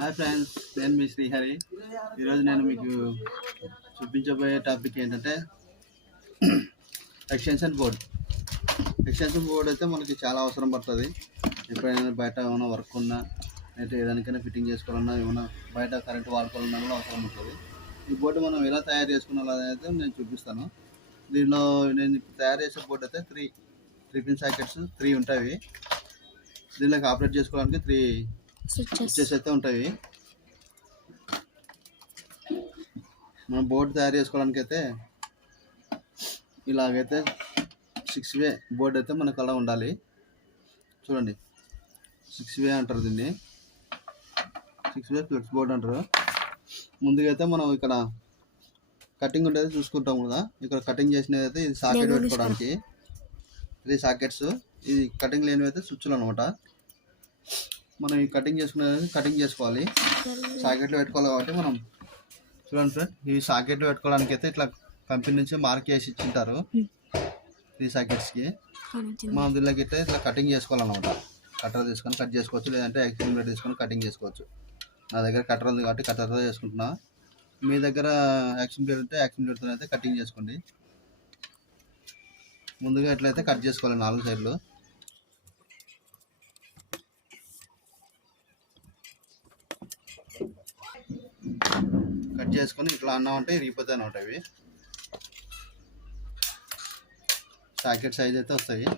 Hi friends, నేను మీ శ్రీహరి. ఈరోజు నేను మీకు చూపించబోయే టాపిక్ ఏంటంటే ఎక్స్టెన్షన్ బోర్డ్. ఎక్స్టెన్షన్ బోర్డ్ అయితే మనకి చాలా అవసరం పడుతుంది. ఎప్పుడైనా బయట ఏమైనా వర్క్ ఉన్నా, అయితే ఏదానికైనా ఫిట్టింగ్ చేసుకోవాలన్నా, ఏమైనా బయట కరెంట్ వాడుకోవాలన్నా కూడా అవసరం ఉంటుంది. ఈ బోర్డు మనం ఎలా తయారు చేసుకున్నాం అయితే నేను చూపిస్తాను. దీనిలో నేను ఇప్పుడు తయారు చేసే బోర్డు అయితే త్రీ పిన్ సాకెట్స్ 3 ఉంటాయి. దీనిలోకి ఆపరేట్ చేసుకోవడానికి 3 స్విచ్చెస్ అయితే ఉంటాయి. మనం బోర్డు తయారు చేసుకోవడానికి అయితే ఇలాగైతే 6 వే బోర్డు అయితే మనకు అలా ఉండాలి. చూడండి, 6 వే అంటారు దీన్ని, 6 వే ఫ్లెక్స్ బోర్డు అంటారు. ముందుగా అయితే మనం ఇక్కడ కటింగ్ ఉండేది చూసుకుంటాం కదా. ఇక్కడ కటింగ్ చేసినది అయితే ఇది సాకెట్ పెట్టుకోవడానికి 3 సాకెట్స్. ఇది కటింగ్ లేనివి అయితే స్విచ్లు అనమాట. మనం ఈ కటింగ్ చేసుకోవాలి, సాకెట్లు పెట్టుకోవాలి. కాబట్టి మనం చూడండి ఫ్రెండ్, ఈ సాకెట్లు పెట్టుకోవడానికి అయితే ఇట్లా కంపెనీ నుంచి మార్క్ చేసి ఇచ్చింటారు 3 సాకెట్స్కి. మనం దీనిలోకి ఇట్లా కటింగ్ చేసుకోవాలన్నమాట. కట్టర్ తీసుకొని కట్ చేసుకోవచ్చు, లేదంటే యాక్సిమ్ బ్లేడ్ తీసుకొని కటింగ్ చేసుకోవచ్చు. నా దగ్గర కట్టర్ ఉంది కాబట్టి కట్టర్తో చేసుకుంటున్నా. మీ దగ్గర యాక్సిమ్ బ్లేడ్ ఉంటే యాక్సిమ్ బ్లేడ్తో అయితే కటింగ్ చేసుకోండి. ముందుగా ఎట్లయితే కట్ చేసుకోవాలి 4 సైడ్లు. కట్ చేసుకొని ఇట్లా అన్నామంటే ఇరిగిపోతాయి అన్నమాట. ఇవి సాకెట్ సైజ్ అయితే వస్తాయి.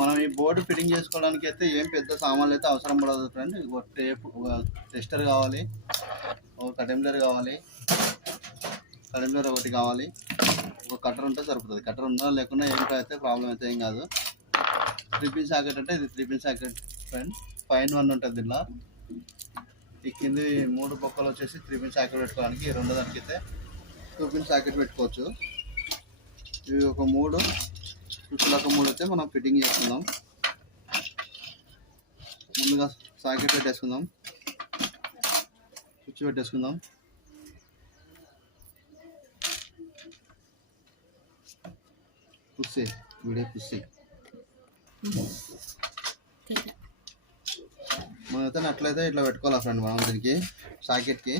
మనం ఈ బోర్డు ఫిట్టింగ్ చేసుకోవడానికి అయితే ఏం పెద్ద సామాన్లు అయితే అవసరం పడదు ఫ్రెండ్. ఒక టేప్, ఒక టెస్టర్ కావాలి, ఒక కటింగ్లర్ కావాలి, కటింగ్లర్ ఒకటి కావాలి, ఒక కట్టర్ ఉంటే సరిపోతుంది. కట్టర్ ఉన్నా లేకుండా ఏం అయితే ప్రాబ్లం అయితే ఏం కాదు. 3 పిన్ సాకెట్ అంటే ఇది 3 పిన్ సాకెట్ ఫ్రెండ్. పైన 1 ఉంటుంది దీనిలో. ఈ కింది 3 బొక్కలు వచ్చేసి 3 పిన్ సాకెట్ పెట్టుకోవడానికి. ఈ రెండో దానికి అయితే 2 పిన్ సాకెట్ పెట్టుకోవచ్చు. ఇవి ఒక 3 స్విచ్లకు 3 అయితే మనం ఫిట్టింగ్ చేసుకుందాం. ముందుగా సాకెట్ పెట్టేసుకుందాం, స్విచ్ పెట్టేసుకుందాం. పుస్సి వీడియో పుస్సి మనమైతే అట్లయితే ఇట్లా పెట్టుకోవాలి ఫ్రెండ్. మనం దీనికి సాకెట్కి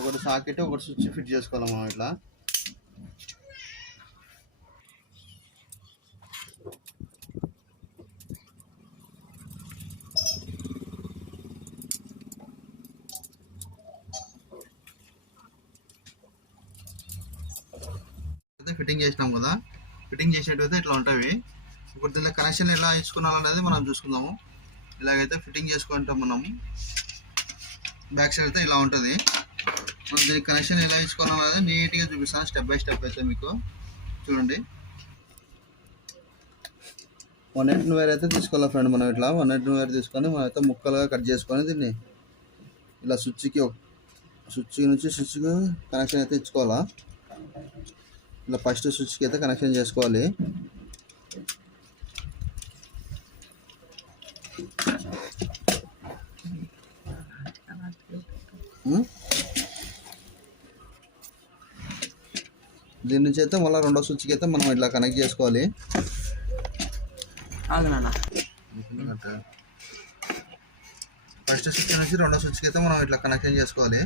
ఒకటి సాకెట్, ఒకటి స్విచ్ ఫిట్ చేసుకోవాలి మనం ఇట్లా. ఫిట్టింగ్ చేసినాం కదా, ఫిట్టింగ్ చేసేటైతే ఇట్లా ఉంటాయి. ఇప్పుడు దీనిలో కనెక్షన్ ఎలా ఇచ్చుకోవాలనేది మనం చూసుకుందాము. ఇలాగైతే ఫిట్టింగ్ చేసుకుంటాం మనం. బ్యాక్ సైడ్ అయితే ఇలా ఉంటుంది. మనం దీనికి కనెక్షన్ ఎలా ఇచ్చుకోవాలనేది నీట్గా చూపిస్తాను, స్టెప్ బై స్టెప్ అయితే మీకు. చూడండి, 1/8 వైర్ అయితే తీసుకోవాలి ఫ్రెండ్. మనం ఇట్లా 1/8 వైర్ తీసుకొని మనం అయితే ముక్కలుగా కట్ చేసుకొని దీన్ని ఇలా స్విచ్ నుంచి స్విచ్కి కనెక్షన్ అయితే ఇచ్చుకోవాలా. ఇలా ఫస్ట్ స్విచ్కి అయితే కనెక్షన్ చేసుకోవాలి. దీని నుంచి అయితే మళ్ళీ రెండో స్విచ్కి అయితే మనం ఇట్లా కనెక్ట్ చేసుకోవాలి. ఫస్ట్ స్విచ్ నుంచి రెండో స్విచ్కి అయితే మనం ఇట్లా కనెక్షన్ చేసుకోవాలి.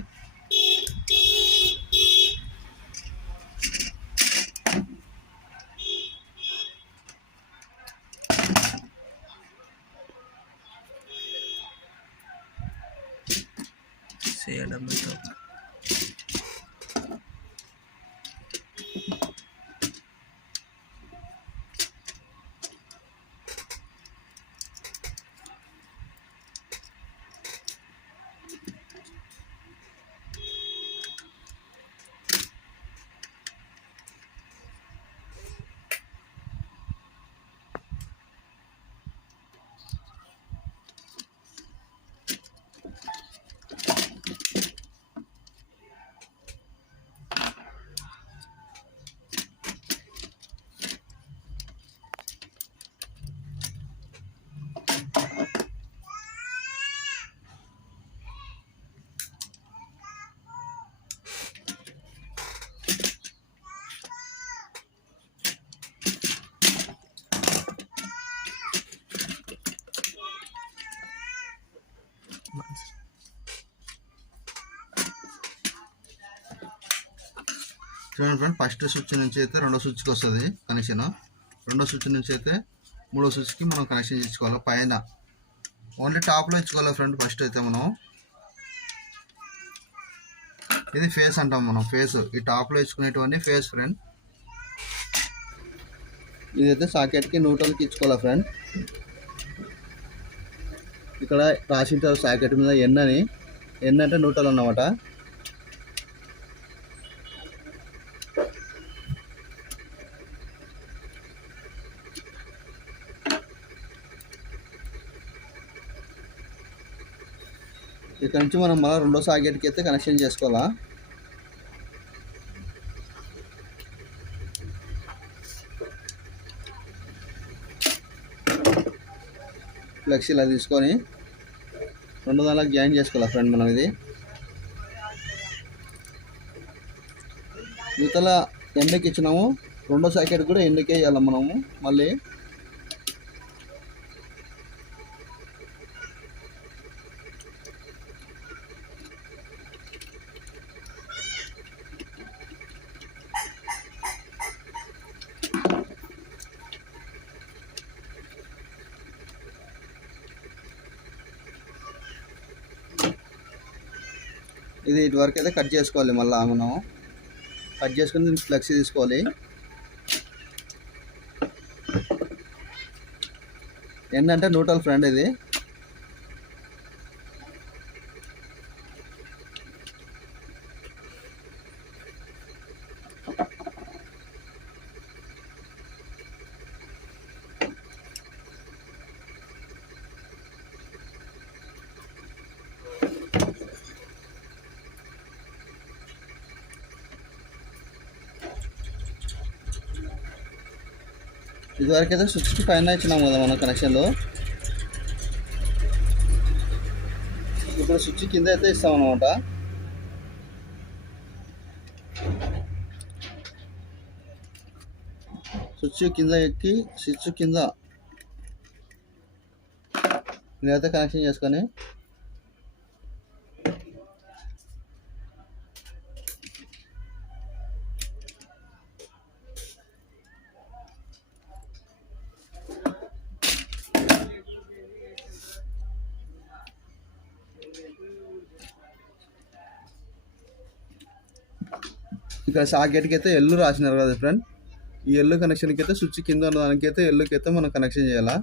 చూడండి ఫ్రెండ్, ఫస్ట్ స్విచ్ నుంచి అయితే రెండో స్విచ్కి వస్తుంది కనెక్షన్. రెండో స్విచ్ నుంచి అయితే మూడో స్విచ్కి మనం కనెక్షన్ ఇచ్చుకోవాలి. పైన ఓన్లీ టాప్లో ఇచ్చుకోవాలి ఫ్రెండ్. ఫస్ట్ అయితే మనం ఇది ఫేస్ అంటాం మనం, ఫేస్. ఈ టాప్లో ఇచ్చుకునేటువంటి ఫేస్ ఫ్రెండ్. ఇదైతే సాకెట్కి న్యూట్రల్కి ఇచ్చుకోవాలి ఫ్రెండ్. ఇక్కడ రాసింటారు సాకెట్ మీద ఎన్ అని. ఎన్ అంటే న్యూట్రల్ అన్నమాట. ఇక్కడ నుంచి మనం మళ్ళీ రెండో సాకెట్కి అయితే కనెక్షన్ చేసుకోవాలా. ఫ్లెక్స్ ఇలా తీసుకొని రెండు దానికి జాయిన్ చేసుకోవాలి ఫ్రెండ్ మనం. ఇది యువతల ఎండకి ఇచ్చినాము, రెండో సాకెట్ కూడా ఎండకే వేయాలి మనము. మళ్ళీ ఇది ఇటు వరకు అయితే కట్ చేసుకోవాలి. మళ్ళీ మనం కట్ చేసుకుని దీనికి ఫ్లెక్స్ తీసుకోవాలి. ఏంటంటే న్యూట్రల్ ఫ్రెండ్ ఇది. ఇదివరకు అయితే స్విచ్కి పైన ఇచ్చినాం కదా మనం కనెక్షన్లో. ఇప్పుడు స్విచ్ కింద అయితే ఇస్తాం అనమాట. స్విచ్ కింద ఎక్కి స్విచ్ కింద ఇదైతే కనెక్షన్ చేసుకొని ఇక్కడ సాకెట్కి అయితే ఎల్లు రాసినారు కదా ఫ్రెండ్. ఈ ఎల్లు కనెక్షన్కి అయితే స్విచ్ కింద ఉన్న దానికి అయితే ఎల్లుకి అయితే మనం కనెక్షన్ చేయాలా.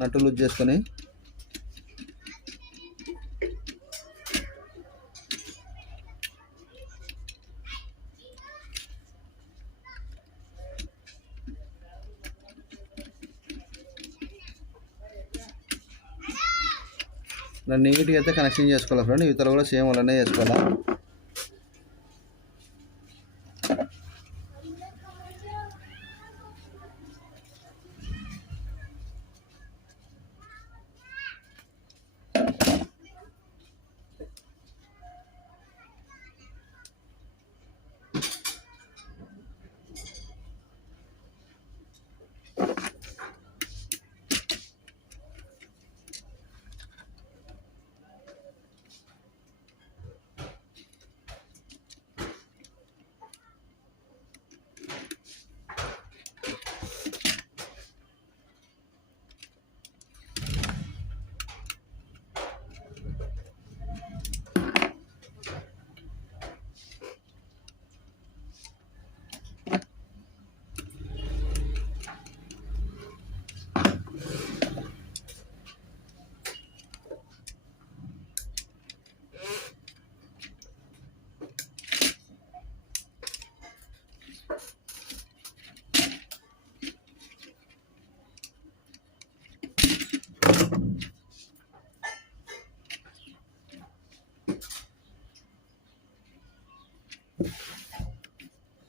నట్టు లూజ్ చేసుకొని నీట్గా అయితే కనెక్షన్ చేసుకోవాలి ఫ్రెండ్. ఇతర కూడా సేమ్ అలానే చేసుకోవాలా.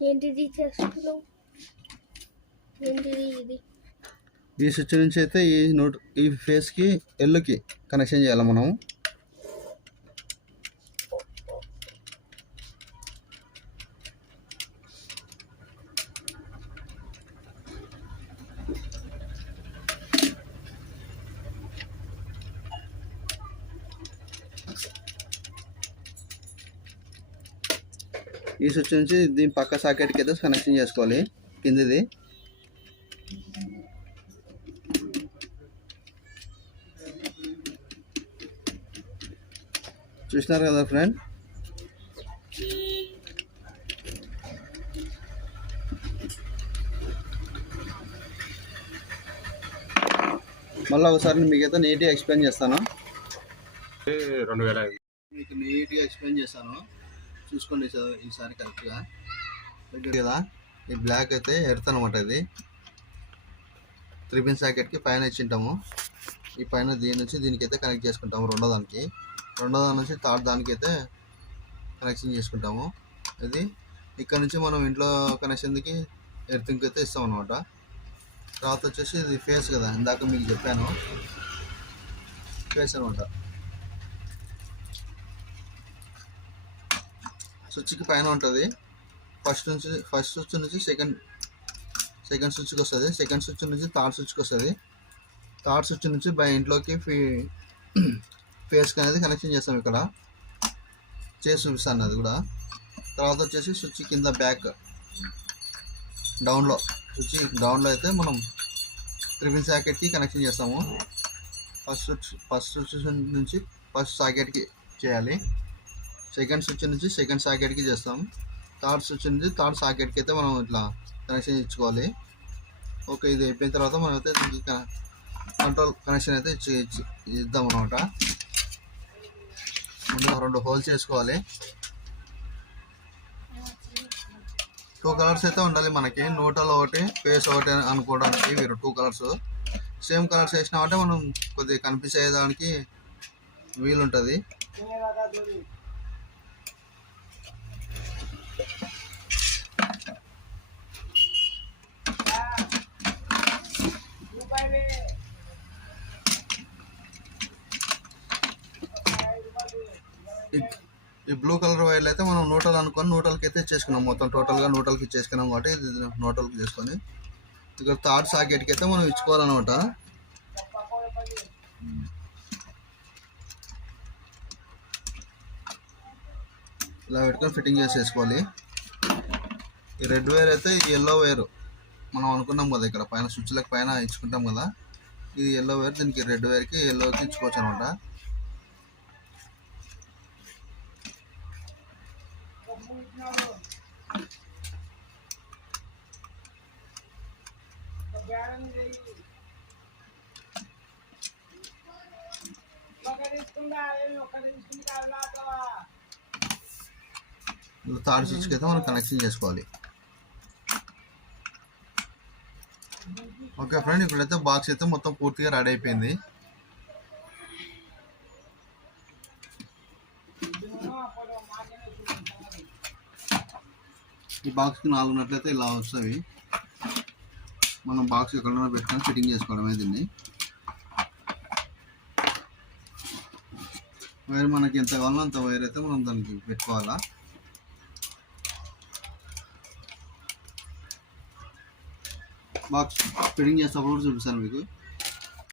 ఏంటిది చేస్తున్నావు? ఏంటిది ఇది? ఈ స్విచ్ నుంచి అయితే ఈ ఫేస్కి ఎల్లుకి కనెక్షన్ చేయాలి మనం. ఈ ఈ స్విచ్ నుంచి దీని పక్క సాకెట్కి అయితే కనెక్షన్ చేసుకోవాలి కిందిది. చూసినారు కదా ఫ్రెండ్. మళ్ళీ ఒకసారి మీకైతే నీట్గా ఎక్స్ప్లెయిన్ చేస్తాను. 2005 మీకు నీట్గా ఎక్స్ప్లెయిన్ చేస్తాను, చూసుకోండి ఈసారి కరెక్ట్గా. కదా ఈ బ్లాక్ అయితే ఎర్త్ అనమాట. ఇది 3 పిన్ సాకెట్కి పైన ఇచ్చింటాము. ఈ పైన దీని నుంచి దీనికైతే కనెక్ట్ చేసుకుంటాము. రెండో దాని నుంచి థర్డ్ దానికైతే కనెక్షన్ చేసుకుంటాము. ఇది ఇక్కడ నుంచి మనం ఇంట్లో కనెక్షన్కి ఎర్తింగ్కి అయితే ఇస్తాం అనమాట. తర్వాత వచ్చేసి ఇది ఫేస్ కదా, ఇందాక మీకు చెప్పాను, ఫేస్ అనమాట. స్విచ్కి పైన ఉంటుంది. ఫస్ట్ స్విచ్ నుంచి సెకండ్ స్విచ్కి వస్తుంది. సెకండ్ స్విచ్ నుంచి థర్డ్ స్విచ్కి వస్తుంది. థర్డ్ స్విచ్ నుంచి ఇంట్లోకి ఫేస్కి అనేది కనెక్షన్ చేస్తాం. ఇక్కడ చేసి చూపిస్తాను అది కూడా. తర్వాత వచ్చేసి స్విచ్ కింద బ్యాక్ డౌన్లో అయితే మనం 3 పిన్ సాకెట్కి కనెక్షన్ చేస్తాము. ఫస్ట్ స్విచ్ నుంచి ఫస్ట్ సాకెట్కి చేయాలి. సెకండ్ స్విచ్ నుంచి సెకండ్ సాకెట్కి చేస్తాం. థర్డ్ స్విచ్ నుంచి థర్డ్ సాకెట్కి అయితే మనం ఇట్లా కనెక్షన్ ఇచ్చుకోవాలి. ఓకే, ఇది అయిపోయిన తర్వాత మనం అయితే దీనికి కంట్రోల్ కనెక్షన్ అయితే ఇద్దాం అనమాట. ముందు 2 హోల్స్ చేసుకోవాలి. 2 కలర్స్ అయితే ఉండాలి మనకి. న్యూట్రల్ ఒకటి, ఫేస్ ఒకటి అనుకోవడానికి మీరు 2 కలర్స్ సేమ్ కలర్స్ వేసినామంటే మనం కొద్దిగా కనిపించేదానికి వీలుంటుంది. ఈ బ్లూ కలర్ వైర్లు అయితే మనం న్యూట్రల్ అనుకొని న్యూట్రల్కి అయితే చేసుకున్నాం. మొత్తం టోటల్గా న్యూట్రల్కి ఇచ్చేసుకున్నాం కాబట్టి ఇది న్యూట్రల్కి చేసుకొని ఇక్కడ థర్డ్ సాకెట్కి అయితే మనం ఇచ్చుకోవాలన్నమాట. ఇలా పెట్టుకొని ఫిట్టింగ్ చేసేసుకోవాలి. ఈ రెడ్ వైర్ అయితే ఈ ఎల్లో వైర్ మనం అనుకున్నాం కదా, ఇక్కడ పైన స్విచ్లకు పైన ఇచ్చుకుంటాం కదా, ఇది ఎల్లో వైర్. దీనికి రెడ్ వైర్కి ఎల్లోకి ఇచ్చుకోవచ్చు అనమాట. థర్డ్ స్విచ్కి అయితే మనం కనెక్షన్ చేసుకోవాలి. ఓకే ఫ్రెండ్, ఇప్పుడైతే బాక్స్ అయితే మొత్తం పూర్తిగా రెడీ అయిపోయింది. ఈ బాక్స్కి 4 నట్లయితే ఇలా వస్తుంది. మనం బాక్స్ ఎక్కడైనా పెట్టుకొని ఫిట్టింగ్ చేసుకోవడమే. దీన్ని వైర్ మనకి ఎంత కావాలో అంత వైర్ అయితే మనం దానికి పెట్టుకోవాలా. బాక్స్ ఫిట్టింగ్ చేసేటప్పుడు చూపిస్తాను మీకు.